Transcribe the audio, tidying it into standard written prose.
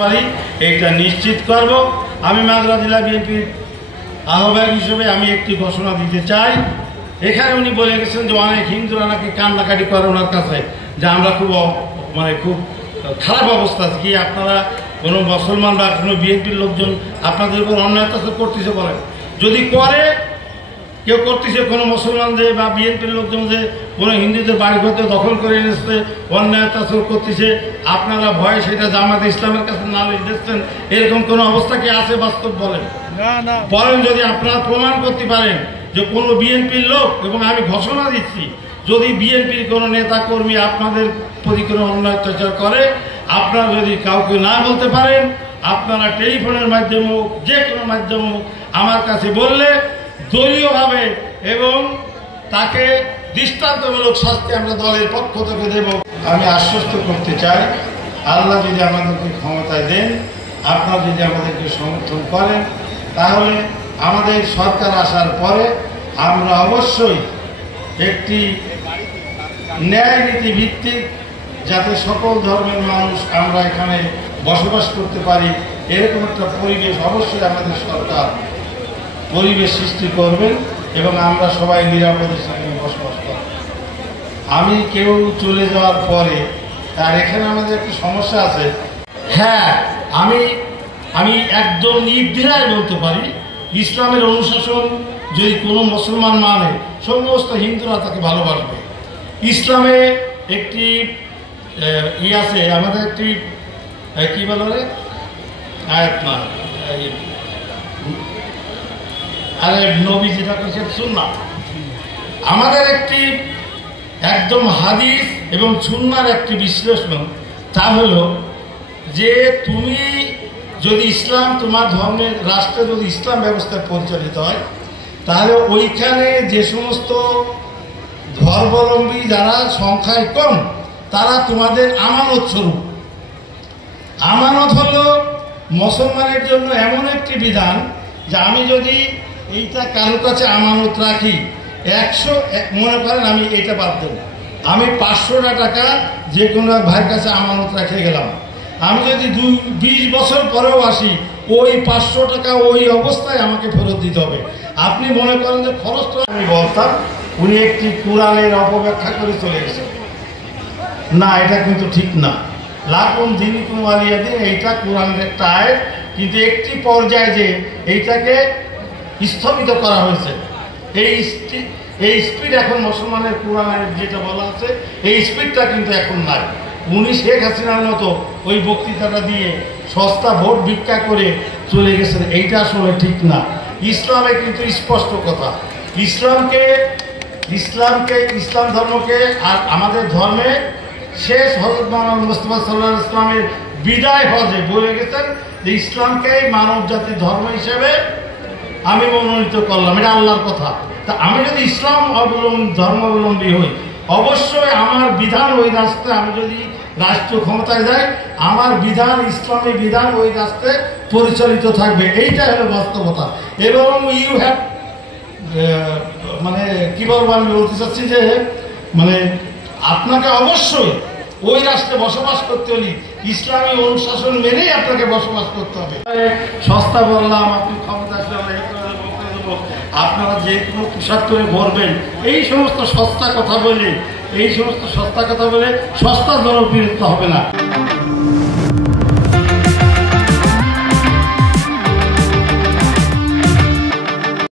পারি এইটা নিশ্চিত করব। আমি মাগুরা জেলা বিএনপির আহ্বায়ক হিসেবে আমি একটি ঘোষণা দিতে চাই। এখানে উনি বলে গেছেন যে অনেক হিন্দুরা নাকি কান্নাকাটি করে ওনার কাছে যে আমরা খুব খারাপ অবস্থা কি আপনারা কোনো মুসলমান বা কোনো বিএনপির লোকজন আপনাদের উপর অন্যায় অত্যাচার করতেছে বলেন। যদি করে কেউ করতেছে কোনো মুসলমানদের বা বিএনপির লোকজন যে কোনো হিন্দুদের বাড়ি ঘরতে দখল করে এনেছে অন্যায় অত্যাচার করতেছে, আপনারা ভয়ে সেটা জামাতে ইসলামের কাছে নালিশ দিচ্ছেন, এরকম কোনো অবস্থা কি আছে বাস্তব বলেন? বলেন যদি আপনারা প্রমাণ করতে পারেন যে কোনো বিএনপির লোক, এবং আমি ঘোষণা দিচ্ছি যদি বিএনপির কোনো নেতা কর্মী আপনাদের প্রতি কোনো অন্যায় অত্যাচার করে, আপনারা যদি কাউকে না বলতে পারেন, আপনারা টেলিফোনের মাধ্যমে হোক যে কোনো মাধ্যমে হোক আমার কাছে বললে দলীয়ভাবে এবং তাকে দৃষ্টান্তমূলক শাস্তি আমরা দলের পক্ষ থেকে দেব। আমি আশ্বস্ত করতে চাই, আল্লাহ যদি আমাদেরকে ক্ষমতায় দেন, আপনারা যদি আমাদেরকে সমর্থন করেন, তাহলে আমাদের সরকার আসার পরে আমরা অবশ্যই একটি ন্যায় নীতি ভিত্তিক, যাতে সকল ধর্মের মানুষ আমরা এখানে বসবাস করতে পারি এরকম একটা পরিবেশ অবশ্যই আমাদের সরকার পরিবেশ সৃষ্টি করবেন এবং আমরা সবাই নিরাপদের সঙ্গে বসবাস করব। আমি কেউ চলে যাওয়ার পরে আর এখানে আমাদের একটা সমস্যা আছে। হ্যাঁ, আমি একদম নির্দ্বিধায় বলতে পারি, ইসলামের অনুশাসন যদি কোনো মুসলমান মানে সমস্ত হিন্দুরা তাকে ভালোবাসবে। ইসলামে একটি আছে, আমাদের একটি কি বলে আয়াত না, আরে নবী যেটা করছে সুন্নাহ, আমাদের একটি একদম হাদিস এবং সুন্নাহর একটি বিশ্লেষণ, তা হলো যে তুমি যদি ইসলাম তোমার ধর্মের রাষ্ট্রে যদি ইসলাম ব্যবস্থায় পরিচালিত হয়, তাহলে ওইখানে যে সমস্ত ধর্মাবলম্বী যারা সংখ্যায় কম তারা তোমাদের আমানত স্বরূপ। আমানত হলো মুসলমানের জন্য এমন একটি বিধান যে আমি যদি এইটা কারোর কাছে আমানত রাখি, 100 মনে করেন আমি এইটা বাদ দেব, আমি 500 টাকা যে কোনো ভাইয়ের কাছে আমানত রেখে গেলাম, আমি যদি 20 বছর পরেও আসি ওই 500 টাকা ওই অবস্থায় আমাকে ফেরত দিতে হবে। আপনি মনে করেন যে খরচটা আমি বলতাম, উনি একটি কোরআনের অপব্যাখ্যা করে চলে গেছেন। না, এটা কিন্তু ঠিক না। লাকুম দীনুকুম ওয়ালিয়া দিন, এইটা কোরআনের একটা আয়াত, কিন্তু একটি পর্যায়ে যে এইটাকে স্থগিত করা হয়েছে, এই স্পিড এখন মুসলমানের কোরআনের যেটা বলা আছে এই স্পিডটা কিন্তু এখন নাই। উনি শেখ হাসিনার মতো ওই বক্তৃতাটা দিয়ে সস্তা ভোট ভিক্ষা করে চলে গেছেন, এইটা আসলে ঠিক না। ইসলামে কিন্তু স্পষ্ট কথা, ইসলাম ধর্মকে আর আমাদের ধর্মে শেষ হযরত মুহাম্মদ মুস্তাফা সাল্লাল্লাহু আলাইহি ওয়াসাল্লামের বিদায় হজে বলে গেছেন যে ইসলামকে মানব জাতির ধর্ম হিসেবে আমি মনোনীত করলাম, এটা আল্লাহর কথা। তা আমি যদি ইসলাম ধর্মাবলম্বী হই, অবশ্যই আমার বিধান ওই রাস্তায়, আমি যদি রাষ্ট্রীয় ক্ষমতায় যাই, আমার বিধান ইসলামী বিধান ওই রাস্তায় পরিচালিত থাকবে, এইটা হলো বাস্তবতা। এবং ইউ হ্যাভ মানে কি বলবো, আমি বলতে চাচ্ছি যে মানে আপনাকে অবশ্যই ওই রাষ্ট্রে বসবাস করতে হলে ইসলামী অনুশাসন মেনেই আপনাকে বসবাস করতে হবে। সস্তা বললাম, আপনি ক্ষমতা আসলে আপনারা যে কোনো পোশাক করে ভরবেন, এই সমস্ত সস্তা কথা বলে সস্তা জনপ্রিয়তা হবে না।